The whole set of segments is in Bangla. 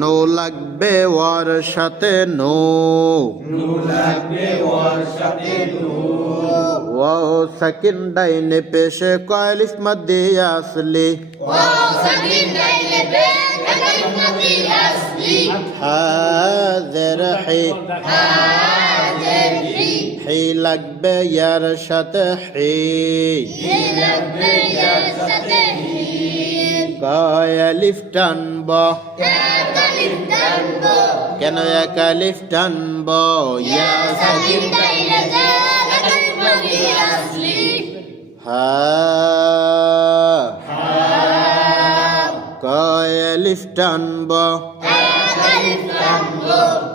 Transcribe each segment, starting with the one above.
নো লাগবে ওয়ার সাথে নো, ওয়াও সাকিন ডাইনে পেশে কয়ালিফ মধ্যে আসলি, হাজের হি, হি লাগবে ইয়ার সাথে হি, কয়ালিফ টানব, কেন এক আলিফ টানব, ইয়া সাকিন হা, কয়ালিফ টানব,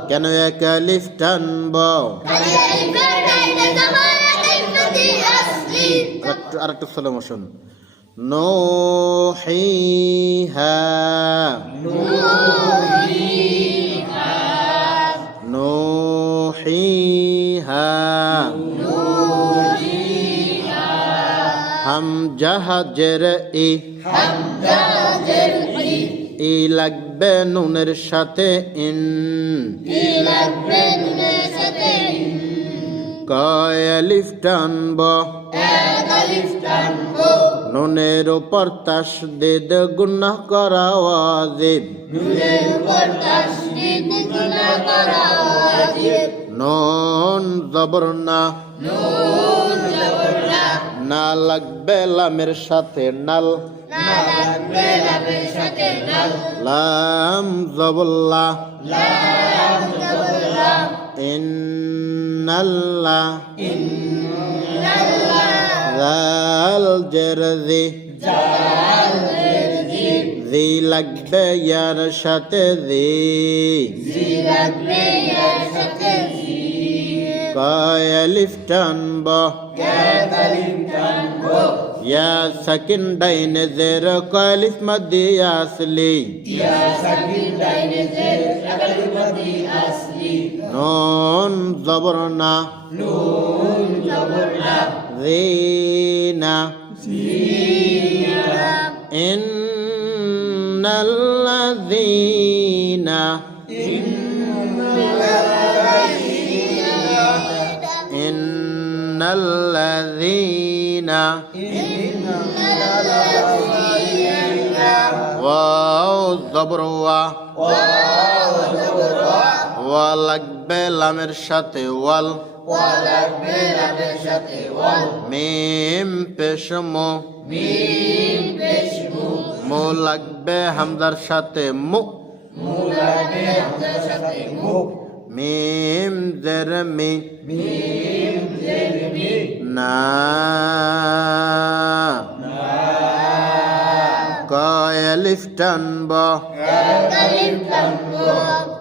কেন এক আলিফ টানব, আরেকটু স্লো মোশন, নুহিহা, নুহিহা, হামজা জের ই, ই লাগবে নুনের সাথে ইন, কয়ালিফ টানব, নুনের উপর তাসদীদ গুনাহ করা ওয়াজিব, নুন জবর না, না লাগবে লামের সাথে নাল, লাম জবল্লা, ইন্নাল্লাহ, জাল জেরজি, জি লাগবে ইয়ার সাথে জি, কয়ালিফ টানব, ইয়া সাকিন ডাইনে জের কয়ালিফ মধ্যে আসলি, নুন জবর না, জিনা, ইন্নাল্লাযীনা, ইন্নাল্লাযীনা, ওয়াও জবর ওয়া, ওয়া লাগবে লামের সাথে ওয়াল, মিম পেশ মো, মো লাগবে হামজার সাথে মু, মিম জের মি, না, কয়ালিফ টানব,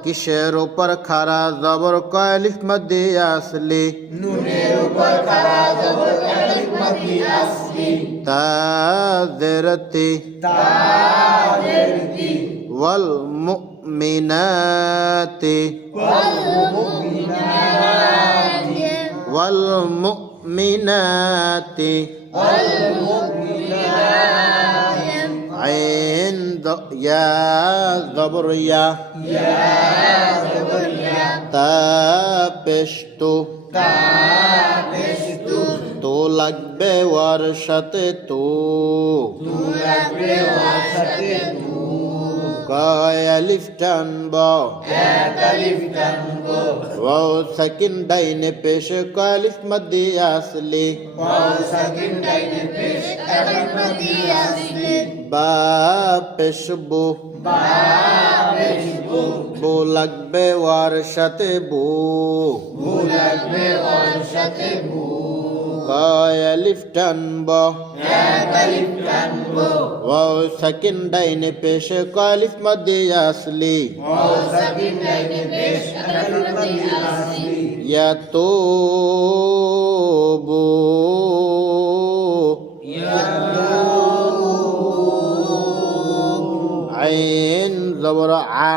কিসের উপর খারা জবর কয়ালিফ মধ্যে আসলি, তাজরতি, ওয়াল মুমিনাতি, ওয়াল মুমিনাতি, আইন ইয়া জবর ইয়া, তা পেশতু, তো লাগবে ওয়ার সাথে তো, কয়ালিফ টানব, ওয়াও সাকিন ডাইনে পেশে কয়ালিফ মধ্যে আসলি, বা পেশবু, বু লাগবে ওয়ার সাথে বু, কয়ালিফ টানব, ওয়াও সাকিন ডাইনে পেশে কয়ালিফ মধ্যে আসলি, ইয়াতুবু, আইন জবর আ,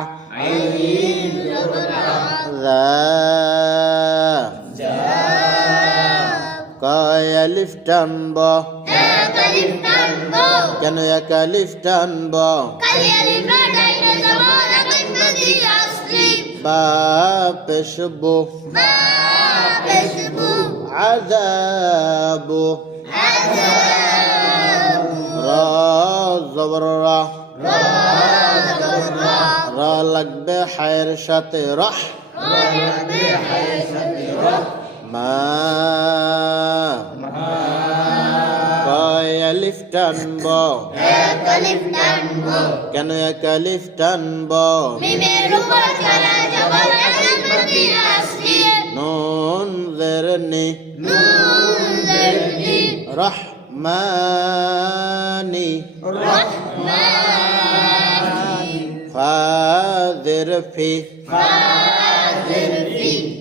কয়ালিফ টানব, কেন এক আলিফ টানব, বা পেশবু আযাবু রা জবর রা রা লাগবে হায়ের সাথে রাহ মা কয় আলিফ টানবো কেন এক আলিফ টানবো মিমের উপর খাড়া জবর আলিফ মধ্যে আসলি নুন জেরনি নুন জেরনি রহমানি রহমানি ফা জের ফি ফাজির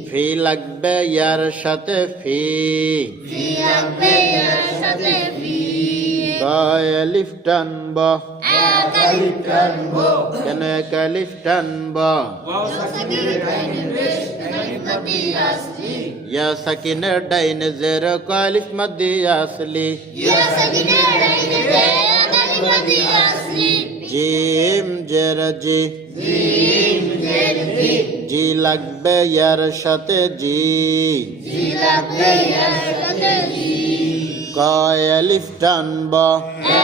ফি লাগবে ইয়ার সাথে ফি ফি লাগবে এর সাথে ফি কয় আলিফ টানবো এক আলিফ টানবো কেন এক আলিফ টানবো সাকির ডাইনে পেশ আলিফ মধ্যে আসলি ইয়া সাকিনের ডাইনে জের আলিফ মধ্যে আসলি ইয়া সাকিনের ডাইনে পেশ আলিফ মধ্যে আসলি জিম জের জি জিম জের জি জি লাগবে ইয়ার সাথে জি জি লাগবে এর সাথে জি কয় আলিফ টানবো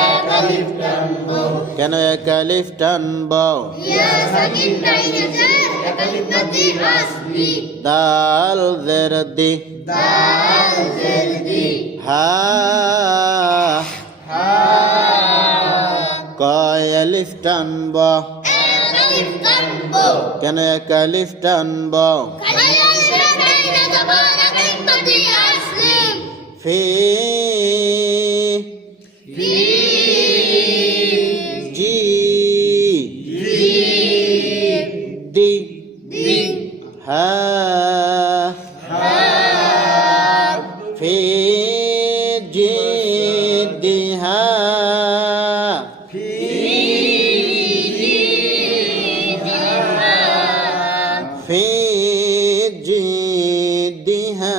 এক আলিফ টানবো কেন এক আলিফ টানবো ইয়া সাকিন ডাইনে জের এক আলিফ মধ্যে আসলি দাল জের দি দাল জের দি হা কয় আলিফ টানবো এক আলিফ টানবো কেন এক আলিফ টানবো খালিয়া ডাইনে জবর এক আলিফ মধ্যে আসলি ফি ফি জি জি দি দি হা ফি জি দি হা ফি জি দি হা